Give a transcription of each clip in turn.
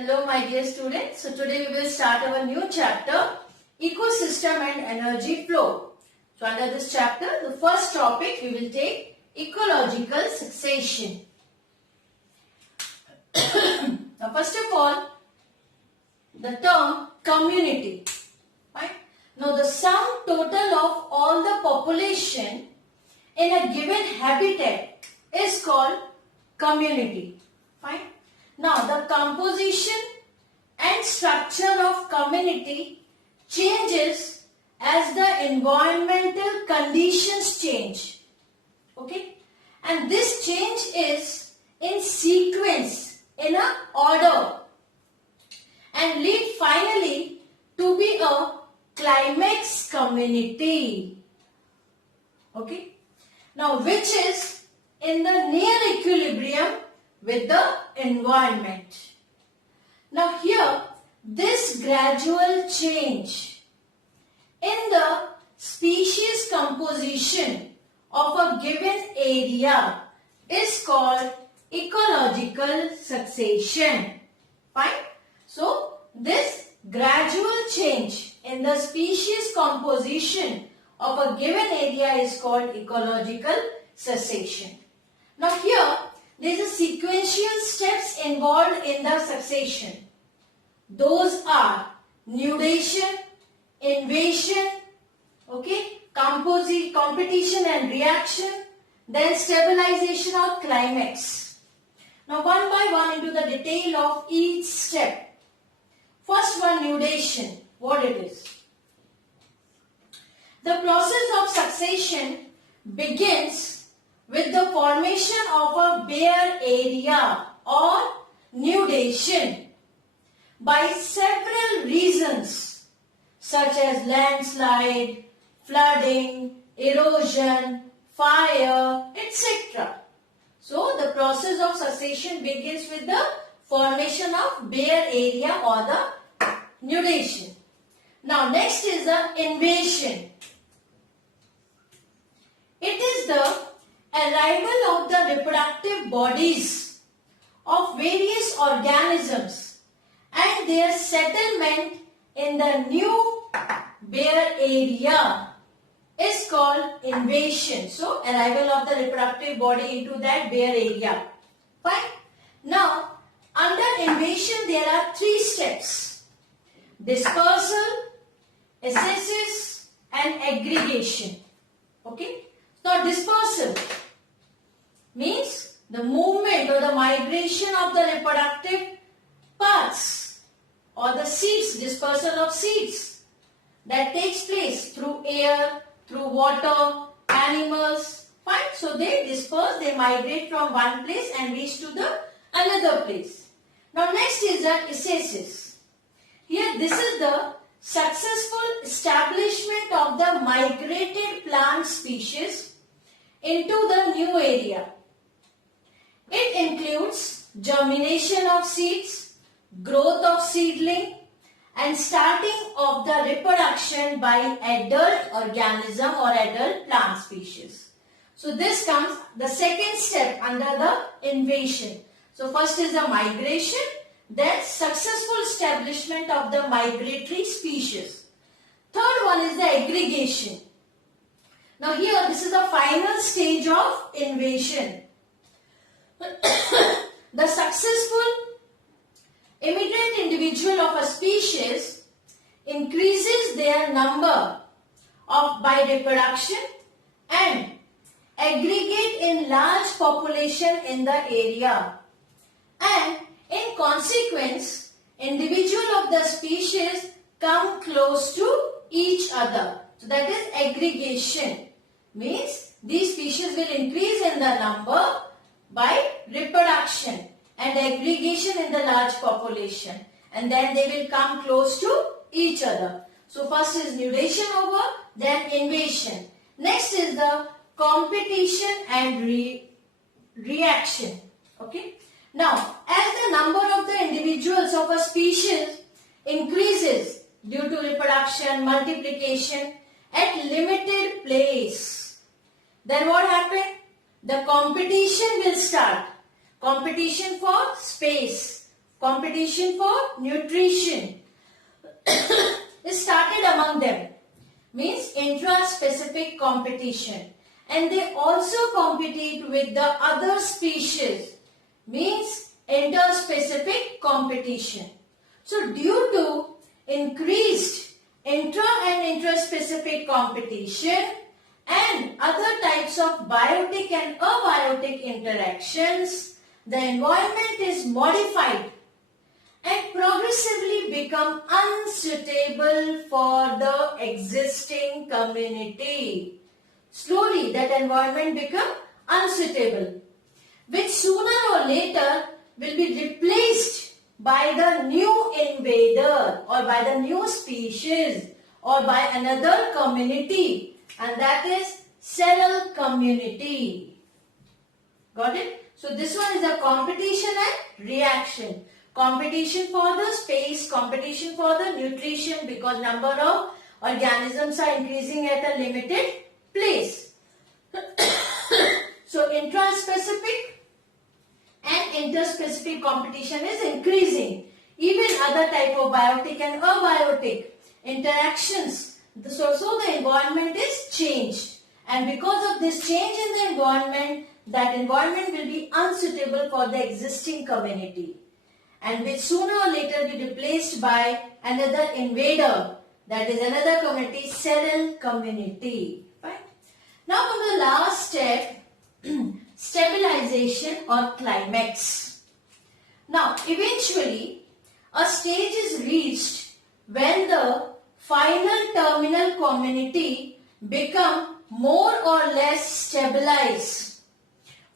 Hello my dear students. So today we will start our new chapter, Ecosystem and Energy Flow. So under this chapter, the first topic we will take Ecological Succession. Now first of all, the term community. Right? Now the sum total of all the population in a given habitat is called community. Fine. Now the composition and structure of community changes as the environmental conditions change. Okay. And this change is in sequence, in a order, and lead finally to be a climax community. Okay. Now which is in the near equilibrium with the environment. Now here, this gradual change in the species composition of a given area is called ecological succession. Fine. So this gradual change in the species composition of a given area is called ecological succession. Now here, there is a sequential steps involved in the succession. Those are nudation, invasion, okay, competition and reaction, then stabilization or climax. Now one by one into the detail of each step. First one, nudation, what it is. The process of succession begins with the formation of a bare area or nudation by several reasons such as landslide, flooding, erosion, fire, etc. So the process of succession begins with the formation of bare area or the nudation. Now next is the invasion. It is the arrival of the reproductive bodies of various organisms and their settlement in the new bare area is called invasion. So, arrival of the reproductive body into that bare area. Fine. Now, under invasion there are three steps: dispersal, ascesis and aggregation. Okay. Now, dispersal means the movement or the migration of the reproductive parts or the seeds, dispersal of seeds that takes place through air, through water, animals. Fine. So they disperse, they migrate from one place and reach to the another place. Now next is the ascesis. Here this is the successful establishment of the migrated plant species into the new area. It includes germination of seeds, growth of seedling and starting of the reproduction by adult organism or adult plant species. So this comes the second step under the invasion. So first is the migration, then successful establishment of the migratory species. Third one is the aggregation. Now here this is the final stage of invasion. The successful immigrant individual of a species increases their number by reproduction and aggregate in large population in the area, and in consequence individual of the species come close to each other. So that is aggregation. Means these species will increase in the number by reproduction and aggregation in the large population, and then they will come close to each other. So first is nudation over, then invasion. Next is the competition and reaction. Okay. Now as the number of the individuals of a species increases due to reproduction, multiplication at limited place, then what happened? The competition will start. Competition for space, competition for nutrition is started among them. Means intra-specific competition. And they also compete with the other species. Means interspecific competition. So due to increased intra and intraspecific competition and other types of biotic and abiotic interactions, the environment is modified and progressively become unsuitable for the existing community. Slowly that environment become unsuitable, which sooner or later will be replaced by the new invader or by the new species or by another community, and that is cell community. Got it? So this one is a competition and reaction. Competition for the space, competition for the nutrition, because number of organisms are increasing at a limited place. So intraspecific and interspecific competition is increasing. Even other type of biotic and abiotic interactions. So the environment is changed. And because of this change in the environment, that environment will be unsuitable for the existing community, and which sooner or later be replaced by another invader, that is another community, cell community. Right? Now from the last step, stabilization or climax. Now eventually a stage is reached when the final terminal community become more or less stabilized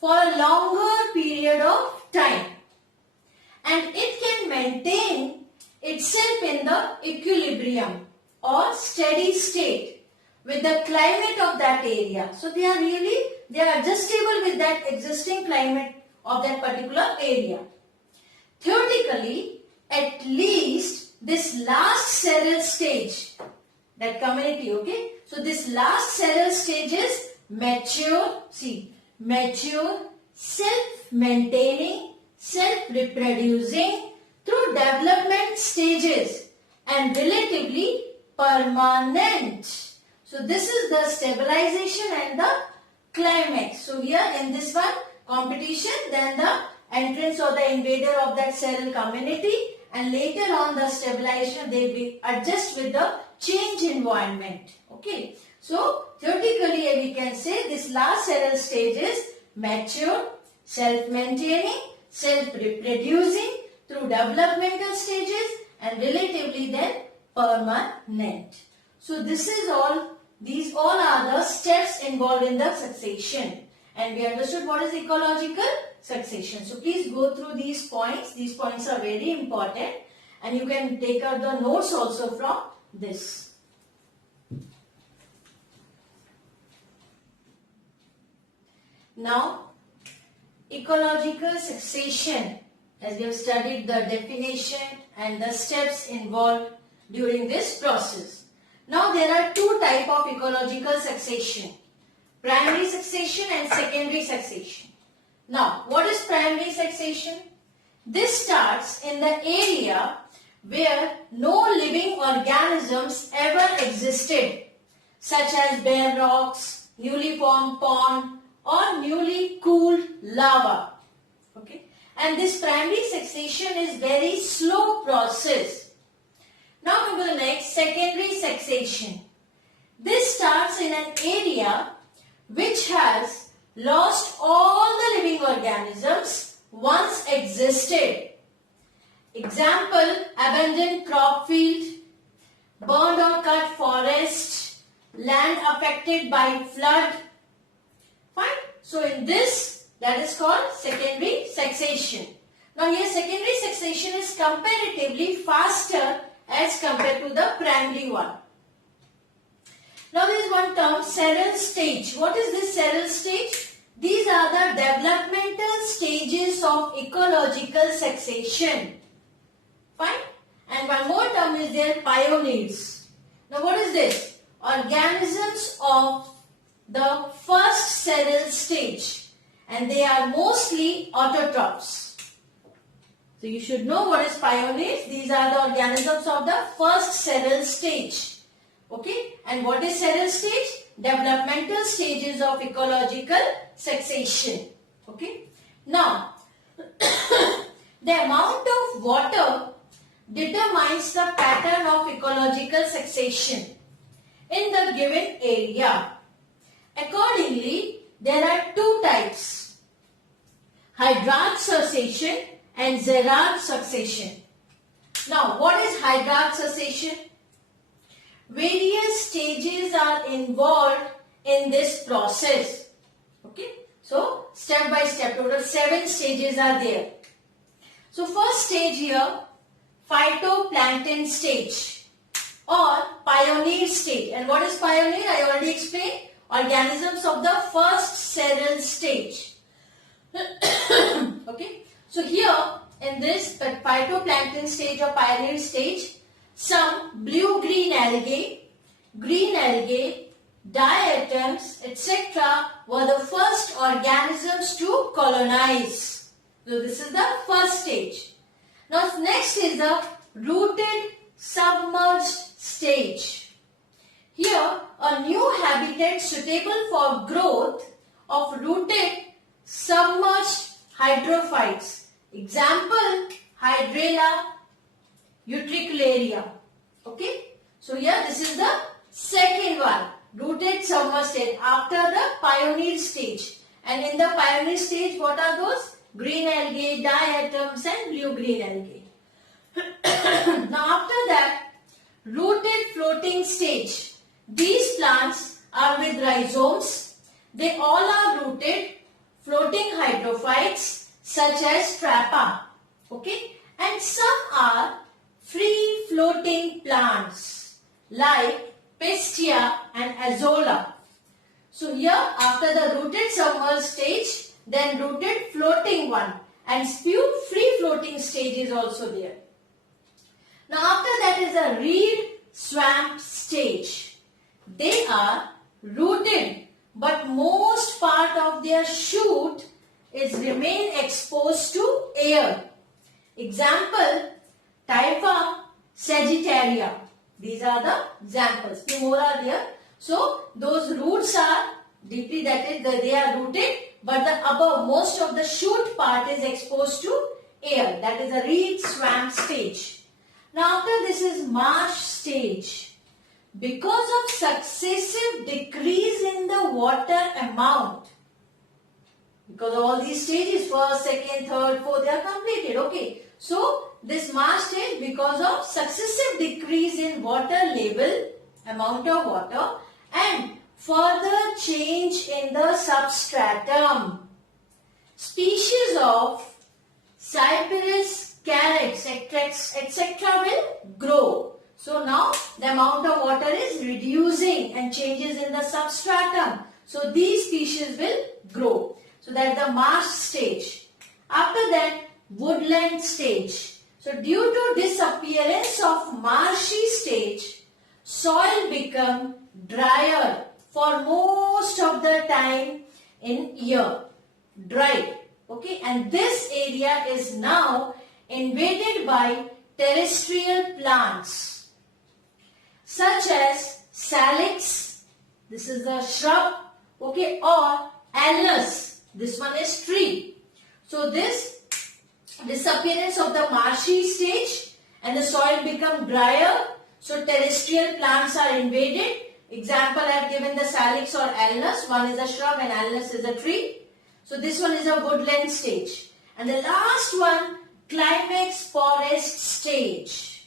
for a longer period of time, and it can maintain itself in the equilibrium or steady state with the climate of that area. So they are adjustable with that existing climate of that particular area. Theoretically, at least this last seral stage, that community, okay. So this last seral stage is mature, self-maintaining, self-reproducing through development stages and relatively permanent. So this is the stabilization and the climax. So here in this one, competition, then the entrance or the invader of that cell community, and later on the stabilization, they will adjust with the change environment. Okay. So theoretically we can say this last seral stage is mature, self-maintaining, self-reproducing through developmental stages and relatively then permanent. So this is all, these all are the steps involved in the succession, and we understood what is ecological succession. So please go through these points. These points are very important, and you can take out the notes also from this. Now, ecological succession, as we have studied the definition and the steps involved during this process. Now there are two types of ecological succession: primary succession and secondary succession. Now, what is primary succession? This starts in the area where no living organisms ever existed, such as bare rocks, newly formed pond, or newly cooled lava. Okay, and this primary succession is very slow process. Now we will next secondary succession. This starts in an area which has lost all the living organisms once existed. Example: abandoned crop field, burned or cut forest, land affected by flood. Fine. So in this, that is called secondary succession. Now here secondary succession is comparatively faster as compared to the primary one. Now there is one term, seral stage. What is this seral stage? These are the developmental stages of ecological succession. Fine. And one more term is there, pioneers. Now what is this? Organisms of the first seral stage, and they are mostly autotrophs. So you should know what is pioneers. These are the organisms of the first seral stage. Okay, and what is seral stage? Developmental stages of ecological succession. Okay, now the amount of water determines the pattern of ecological succession in the given area. Accordingly, there are two types: hydric succession and xeric succession. Now, what is hydric succession? Various stages are involved in this process. Okay, so step by step, total 7 stages are there. So first stage here, Phytoplankton stage or pioneer stage. And what is pioneer? I already explained. Organisms of the first seral stage. Okay, so here in this phytoplankton stage or pioneer stage, some blue-green algae, green algae, diatoms, etc. were the first organisms to colonize. So this is the first stage. Now next is the rooted submerged stage. Here a new habitat suitable for growth of rooted submerged hydrophytes. Example, Hydrilla utricularia. Okay, so here this is the second one, rooted submerged stage after the pioneer stage. And in the pioneer stage, what are those? Green algae, diatoms and blue-green algae. Now after that, rooted floating stage. These plants are with rhizomes. They all are rooted floating hydrophytes such as Trappa. Okay, and some are free floating plants like Pistia and Azolla. So here after the rooted submerged stage, then rooted floating one, and few free floating stage is also there. Now after that is a reed swamp stage. They are rooted, but most part of their shoot is remain exposed to air. Example, Typha sagittaria. These are the examples. Few more are there. So those roots are deeply, that is, they are rooted, but the above most of the shoot part is exposed to air. That is a reed swamp stage. Now after this is marsh stage. Because of successive decrease in the water amount, because of all these stages, first, second, third, fourth, they are completed. Okay. So this marsh stage, because of successive decrease in water level, amount of water, and further change in the substratum, species of Cyperus, carrots, etc. will grow. So now the amount of water is reducing and changes in the substratum. So these species will grow. So that is the marsh stage. After that, woodland stage. So due to disappearance of marshy stage, soil become drier for most of the time in year. Dry. Okay, and this area is now invaded by terrestrial plants such as salix, this is the shrub, okay, or alnus, this one is tree. So this disappearance of the marshy stage and the soil become drier, so terrestrial plants are invaded. Example, I have given the salix or alnus. One is a shrub and alnus is a tree. So this one is a woodland stage. And the last one, climax forest stage.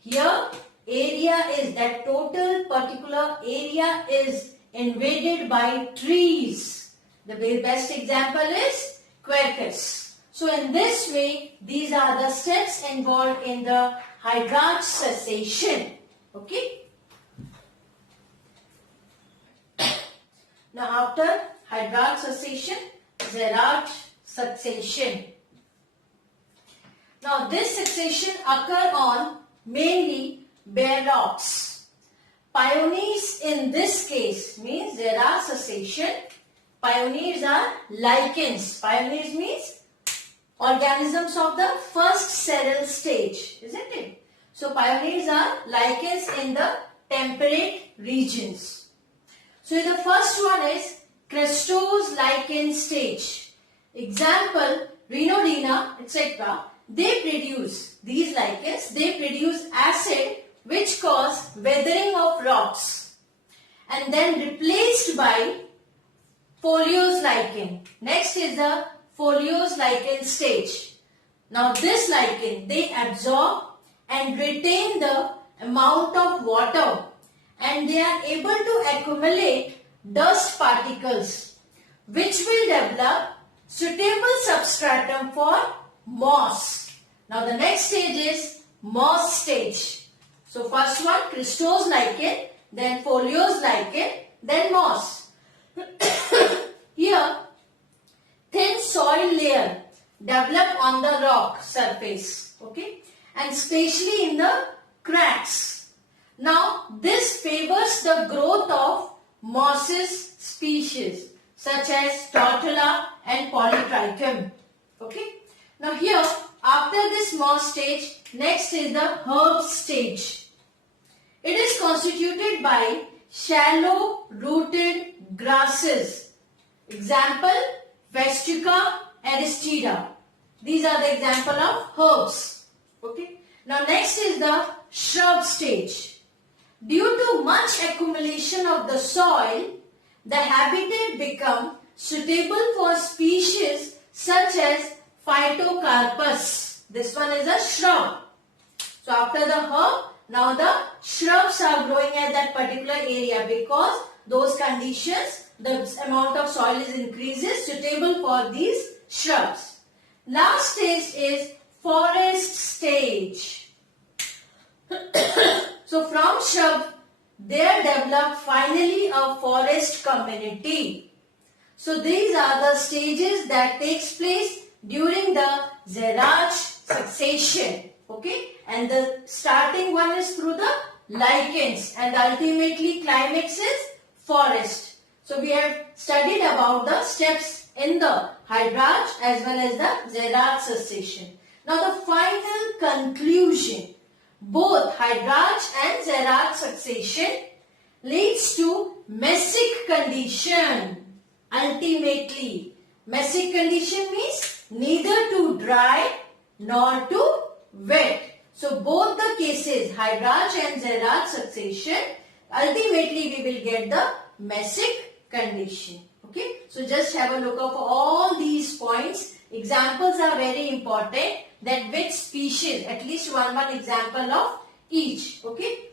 Here area is, that total particular area is invaded by trees. The best example is Quercus. So in this way, these are the steps involved in the hydric succession. Okay. Now after hydric succession, xeric succession. Now this succession occur on mainly bare rocks. Pioneers in this case means xeric succession. Pioneers are lichens. Pioneers means organisms of the first seral stage, isn't it? So pioneers are lichens in the temperate regions. So the first one is crustose lichen stage. Example, Rhinodina, etc. These lichens, they produce acid which cause weathering of rocks and then replaced by foliose lichen. Next is the foliose lichen stage. Now this lichen, they absorb and retain the amount of water and they are able to accumulate dust particles which will develop suitable substratum for moss. Now the next stage is moss stage. So first one crustose lichen, then foliose lichen, then moss. Here thin soil layer develop on the rock surface, okay, and especially in the cracks. Now this favors the growth of mosses species such as Tortola and Polytrichum. Okay. Now here after this moss stage, next is the herb stage. It is constituted by shallow rooted grasses. Example, Festuca aristida. These are the example of herbs. Okay. Now next is the shrub stage. Due to much accumulation of the soil, the habitat become suitable for species such as Phytocarpus. This one is a shrub. So after the herb, now the shrubs are growing at that particular area because those conditions, the amount of soil is increases suitable for these shrubs. Last stage is forest stage. So from shrub, there develop finally a forest community. So these are the stages that takes place during the Sequential succession. Okay, and the starting one is through the lichens and ultimately climax is forest. So we have studied about the steps in the hydrarch as well as the Sequential succession. Now the final conclusion. Both hydrarch and Sequential succession leads to mesic condition. Ultimately, mesic condition means neither too dry nor too wet. So both the cases, hydrarch and Sequential succession, ultimately we will get the mesic condition. Okay, so just have a look of all these points. Examples are very important, that which species, at least one example of each. Okay,